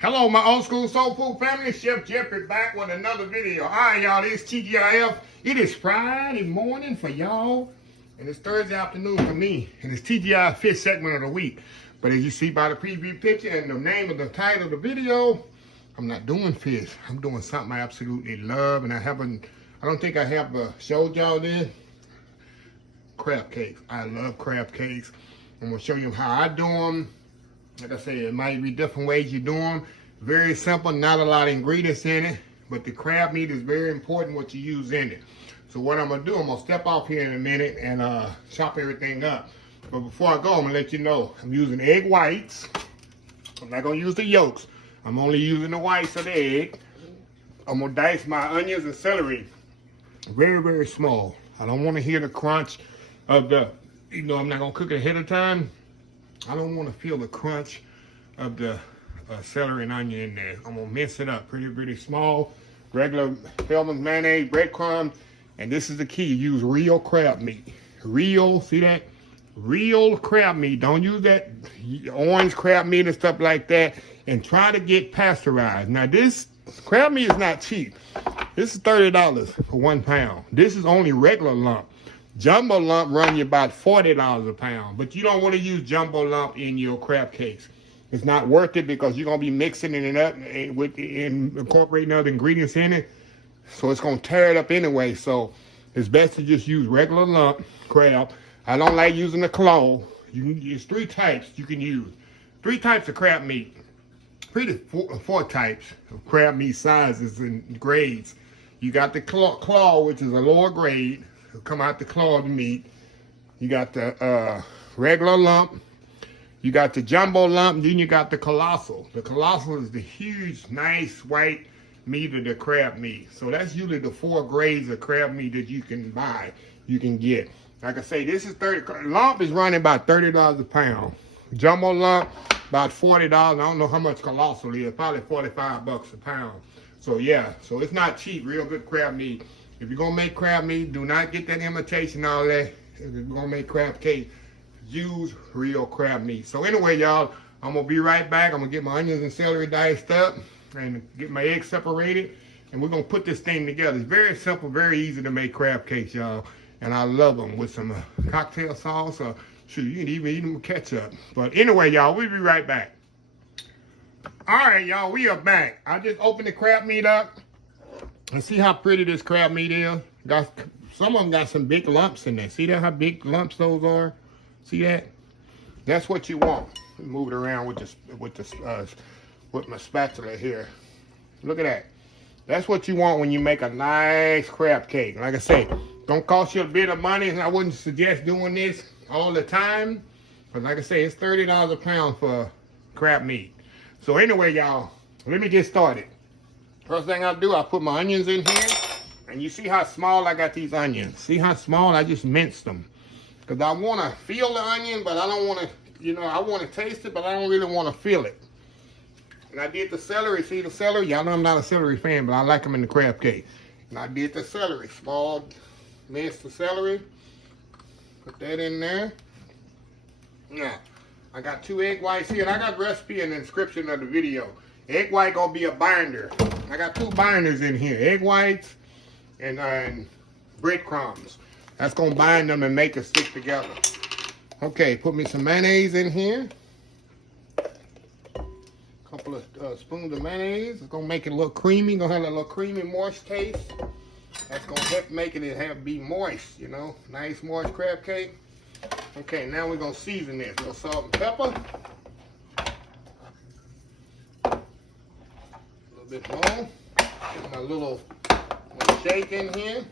Hello, my old school soul food family. Chef Jeff is back with another video. All right, y'all, it's T.G.I.F. It is Friday morning for y'all, and it's Thursday afternoon for me. And it's T.G.I.F. fifth segment of the week. But as you see by the preview picture and the name of the title of the video, I'm not doing fish. I'm doing something I absolutely love, and I don't think I have showed y'all this. Crab cakes. I love crab cakes. I'm gonna show you how I do them. Like I said, it might be different ways you do them. Very simple, not a lot of ingredients in it, but the crab meat is very important what you use in it. So what I'm gonna do, I'm gonna step off here in a minute and chop everything up. But before I go, I'm gonna let you know, I'm using egg whites. I'm not gonna use the yolks. I'm only using the whites of the egg. I'm gonna dice my onions and celery very, very small. I don't wanna hear the crunch of the, you know, I'm not gonna cook it ahead of time. I don't want to feel the crunch of the celery and onion in there. I'm going to mince it up pretty small. Regular Hellmann's mayonnaise, breadcrumbs. And this is the key. Use real crab meat. Real, see that? Real crab meat. Don't use that orange crab meat and stuff like that. And try to get pasteurized. Now this crab meat is not cheap. This is $30 for 1 pound. This is only regular lump. Jumbo lump run you about $40 a pound, but you don't want to use jumbo lump in your crab cakes. It's not worth it because you're going to be mixing it up with incorporating other ingredients in it, so it's going to tear it up anyway. So it's best to just use regular lump crab. I don't like using the claw. You can use 3 types you can use. 3 types of crab meat. Four types of crab meat sizes and grades. You got the claw, which is a lower grade. Come out the clawed meat. You got the regular lump. You got the jumbo lump. Then you got the colossal. The colossal is the huge, nice white meat of the crab meat. So that's usually the 4 grades of crab meat that you can buy, you can get. Like I say, this is 30. Lump is running about $30 a pound. Jumbo lump about $40. I don't know how much colossal is. Probably $45 a pound. So yeah, so it's not cheap. Real good crab meat. If you're going to make crab meat, do not get that imitation, all that. If you're going to make crab cake, use real crab meat. So anyway, y'all, I'm going to be right back. I'm going to get my onions and celery diced up and get my eggs separated. And we're going to put this thing together. It's very simple, very easy to make crab cakes, y'all. And I love them with some cocktail sauce. Or shoot, you can even eat them with ketchup. But anyway, y'all, we'll be right back. All right, y'all, we are back. I just opened the crab meat up. And see how pretty this crab meat is? Some of them got some big lumps in there. See that, how big lumps those are? See that? That's what you want. Move it around with my spatula here. Look at that. That's what you want when you make a nice crab cake. Like I say, don't cost you a bit of money. And I wouldn't suggest doing this all the time. But like I say, it's $30 a pound for crab meat. So anyway, y'all, let me get started. First thing I do, I put my onions in here. And you see how small I got these onions. See how small? I just minced them. Because I want to feel the onion, but I don't want to, you know, I want to taste it, but I don't really want to feel it. And I did the celery. See the celery? Y'all know I'm not a celery fan, but I like them in the crab cake. And I did the celery. Small, minced the celery. Put that in there. Now, I got 2 egg whites here. And I got recipe in the description of the video. Egg white gonna be a binder. I got 2 binders in here. Egg whites and breadcrumbs. That's gonna bind them and make it stick together. Okay, put me some mayonnaise in here. Couple of spoons of mayonnaise. It's gonna make it a little creamy. Gonna have a little creamy, moist taste. That's gonna help make it be moist, you know. Nice, moist crab cake. Okay, now we're gonna season this. A little salt and pepper. Bit more. Get my little shake in here.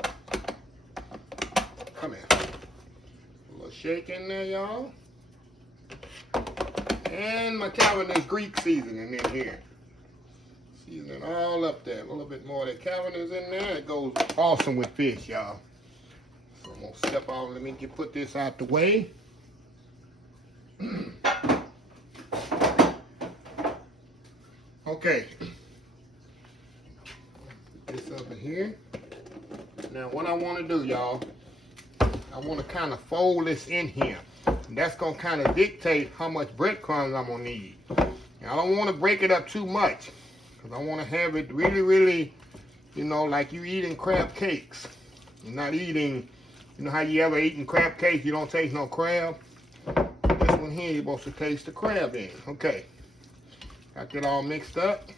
Come here. A little shake in there, y'all. And my cavender's Greek seasoning in here. Seasoning all up there. A little bit more of that cavender's in there. It goes awesome with fish, y'all. So I'm gonna step on. Let me put this out the way. Okay. This over here. Now what I want to do, y'all, I want to kind of fold this in here. And that's going to kind of dictate how much breadcrumbs I'm going to need. Now, I don't want to break it up too much because I want to have it really, really, you know, like you eating crab cakes. You're not eating, you know how you ever eating crab cakes, you don't taste no crab? This one here, you're supposed to taste the crab in. Okay. Got that all mixed up.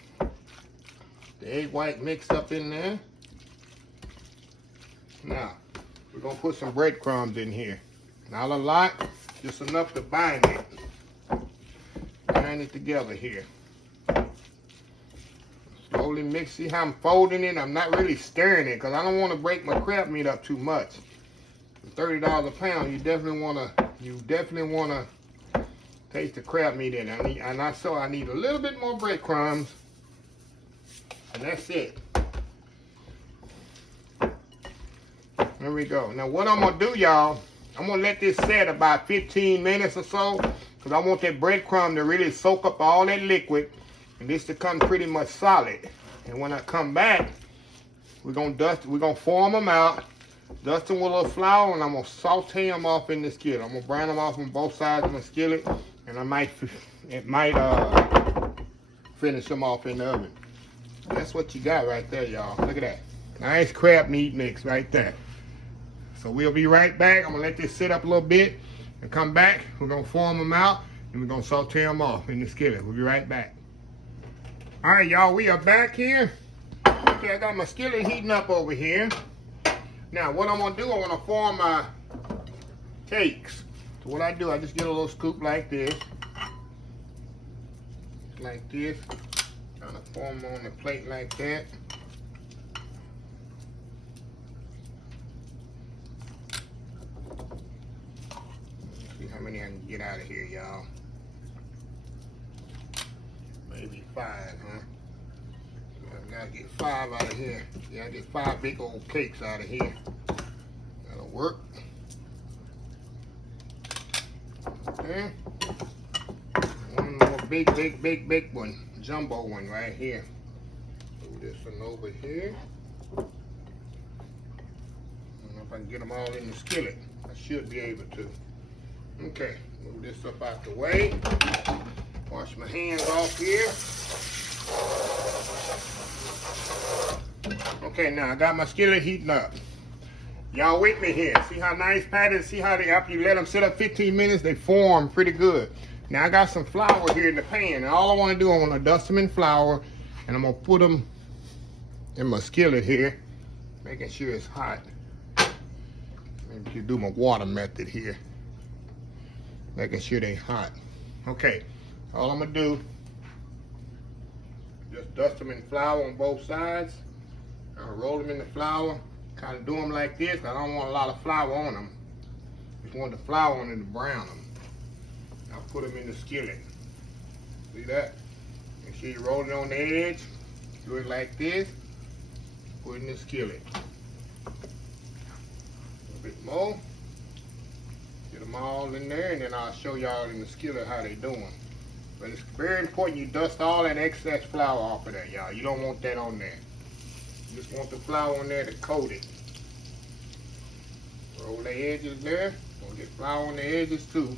The egg white mixed up in there. Now, we're going to put some breadcrumbs in here. Not a lot, just enough to bind it. Bind it together here. Slowly mix. See how I'm folding it? I'm not really stirring it because I don't want to break my crab meat up too much. $30 a pound, you definitely want to taste the crab meat in it. I need a little bit more breadcrumbs. And that's it. There we go. Now what I'm going to do, y'all, I'm going to let this set about 15 minutes or so because I want that breadcrumb to really soak up all that liquid and this to come pretty much solid. And when I come back, we're going to form them out, dust them with a little flour, and I'm going to saute them off in the skillet. I'm going to brown them off on both sides of the skillet, and it might finish them off in the oven. That's what you got right there, y'all. Look at that. Nice crab meat mix right there. So we'll be right back. I'm going to let this sit up a little bit and come back. We're going to form them out and we're going to saute them off in the skillet. We'll be right back. All right, y'all, we are back here. Okay, I got my skillet heating up over here. Now, what I'm going to do, I want to form my cakes. So what I do, I just get a little scoop like this. Like this. Kind of form them on the plate like that. See how many I can get out of here, y'all. Maybe 5, huh? I gotta get 5 out of here. Yeah, I get 5 big old cakes out of here. That'll work. Okay. One more big one. Jumbo one right here. Move this one over here. I don't know if I can get them all in the skillet. I should be able to. Okay, move this up out the way. Wash my hands off here. Okay, now I got my skillet heating up. Y'all with me here. See how nice patties, see how they, after you let them sit up 15 minutes, they form pretty good. Now I got some flour here in the pan, and all I want to do, I want to dust them in flour, and I'm going to put them in my skillet here, making sure it's hot. Maybe you do my water method here, making sure they hot. Okay, all I'm going to do, just dust them in flour on both sides. I'll roll them in the flour, kind of do them like this. I don't want a lot of flour on them. Just want the flour on it to brown them. I'll put them in the skillet. See that? Make sure you roll it on the edge. Do it like this. Put it in the skillet. A little bit more. Get them all in there, and then I'll show y'all in the skillet how they doing. But it's very important you dust all that excess flour off of there, y'all. You don't want that on there. You just want the flour on there to coat it. Roll the edges there. Gonna get flour on the edges too.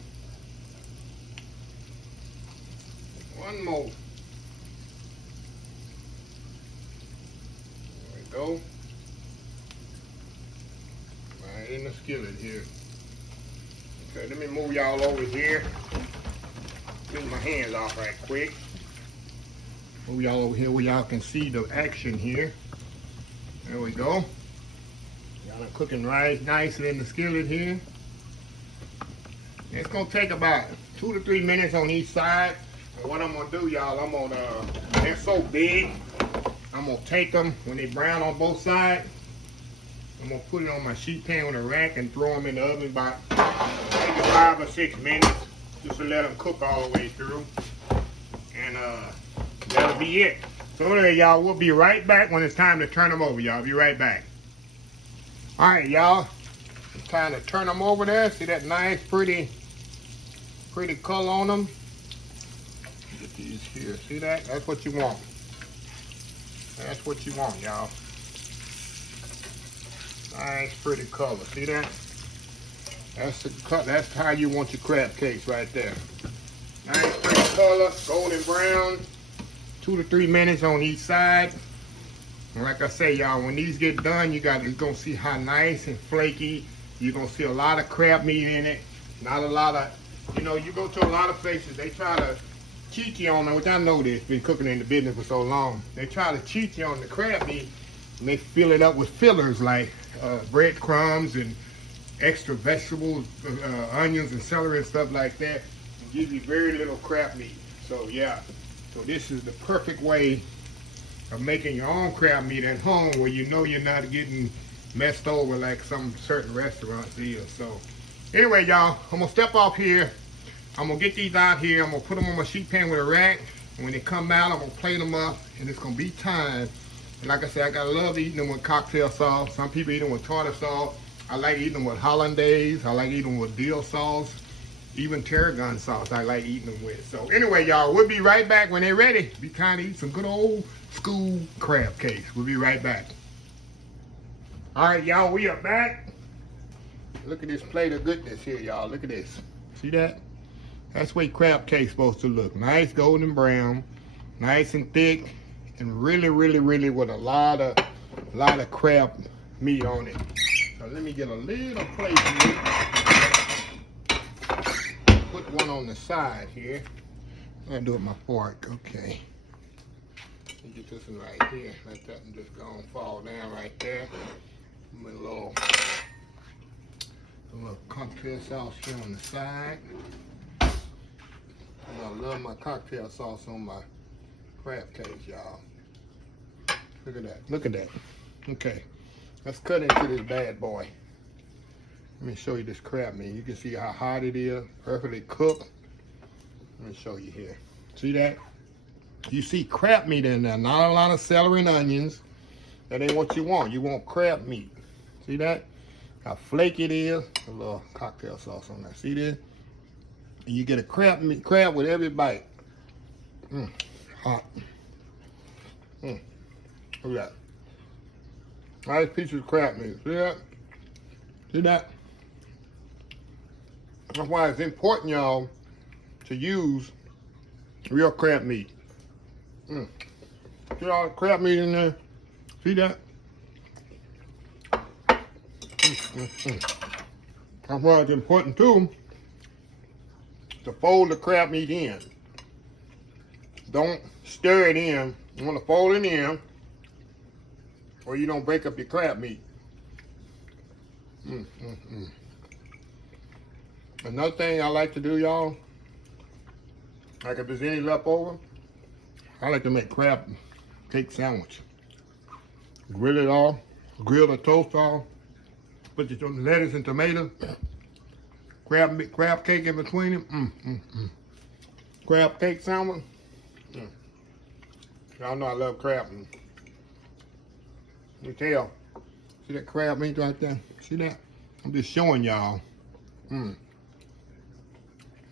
One more. There we go. Right in the skillet here. Okay, let me move y'all over here. Clean my hands off right quick. Move y'all over here where y'all can see the action here. There we go. Y'all are cooking right nicely in the skillet here. It's gonna take about 2 to 3 minutes on each side. And what I'm gonna do, y'all, they're so big, I'm gonna take them when they brown on both sides. I'm gonna put it on my sheet pan with a rack and throw them in the oven about maybe 5 or 6 minutes, just to let them cook all the way through. And that'll be it. So anyway, y'all, we'll be right back when it's time to turn them over, y'all. Be right back. All right, y'all. It's time to turn them over there. See that nice, pretty color on them? Get these here. See that? That's what you want. That's what you want, y'all. Nice, pretty color. See that? That's how you want your crab cakes right there. Nice, pretty color, golden brown. 2 to 3 minutes on each side. And like I say, y'all, when these get done, you're gonna see how nice and flaky. You're gonna see a lot of crab meat in it. Not a lot of, you know, you go to a lot of places, they try to cheat you on it, which I know this, been cooking in the business for so long. They try to cheat you on the crab meat, and they fill it up with fillers like breadcrumbs and extra vegetables, onions and celery and stuff like that, and give you very little crab meat. So yeah, so this is the perfect way of making your own crab meat at home, where you know you're not getting messed over like some certain restaurants is. So anyway, y'all, I'm gonna step off here. I'm gonna get these out here. I'm gonna put them on my sheet pan with a rack. And when they come out, I'm gonna plate them up, and it's gonna be time. And like I said, I gotta love eating them with cocktail sauce. Some people eat them with tartar sauce. I like eating them with hollandaise. I like eating them with dill sauce. Even tarragon sauce I like eating them with. So anyway, y'all, we'll be right back when they're ready. Be trying to eat some good old school crab cakes. We'll be right back. All right, y'all, we are back. Look at this plate of goodness here, y'all. Look at this. See that? That's the way crab cake's supposed to look. Nice golden brown, nice and thick, and really, really, really with a lot of crab meat on it. So let me get a little plate here. Put one on the side here. I'm gonna do it with my fork. Okay. Let me get this one right here. Let that one just go and fall down right there. With a little cocktail sauce here on the side. I love my cocktail sauce on my crab cakes, y'all. Look at that. Look at that. Okay. Let's cut into this bad boy. Let me show you this crab meat. You can see how hot it is. Perfectly cooked. Let me show you here. See that? You see crab meat in there. Not a lot of celery and onions. That ain't what you want. You want crab meat. See that? How flaky it is. A little cocktail sauce on there. See this? And you get a crab with every bite. Hot. Look at that. Nice piece of crab meat. See that? See that? That's why it's important, y'all, to use real crab meat. See all the crab meat in there? See that? That's why it's important too to fold the crab meat in. Don't stir it in. You want to fold it in, or you don't break up your crab meat. Another thing I like to do, y'all, like if there's any left over, I like to make crab cake sandwich. Grill it all, grill the toast off, put the lettuce and tomato, crab cake in between them. Crab cake sandwich. Y'all know I love crab. You tell. See that crab meat right there? See that? I'm just showing y'all.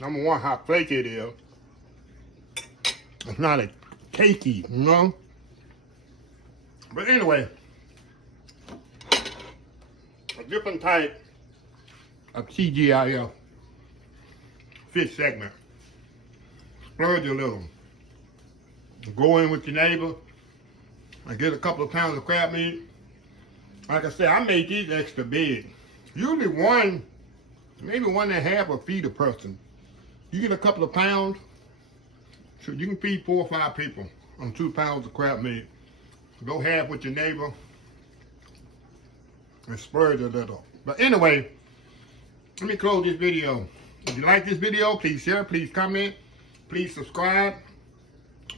Number one, how flaky it is. It's not a cakey, you know? But anyway, a different type of T.G.I.F. fish segment. Splurge a little. Go in with your neighbor and get a couple of pounds of crab meat. Like I said, I make these extra big. Usually one, maybe 1.5 will feed a person. You get a couple of pounds, so you can feed 4 or 5 people on 2 pounds of crab meat. Go half with your neighbor and splurge a little. But anyway, let me close this video. If you like this video, please share, please comment, please subscribe.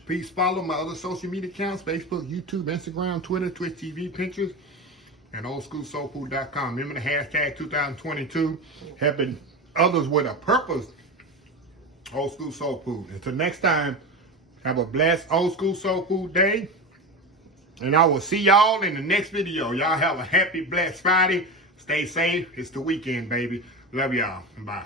Please follow my other social media accounts: Facebook, YouTube, Instagram, Twitter, Twitch TV, Pinterest, and oldschoolsoulfood.com. Remember the hashtag 2022, helping others with a purpose. Old School Soul Food. Until next time, have a blessed Old School Soul Food day. And I will see y'all in the next video. Y'all have a happy, blessed Friday. Stay safe. It's the weekend, baby. Love y'all. Bye.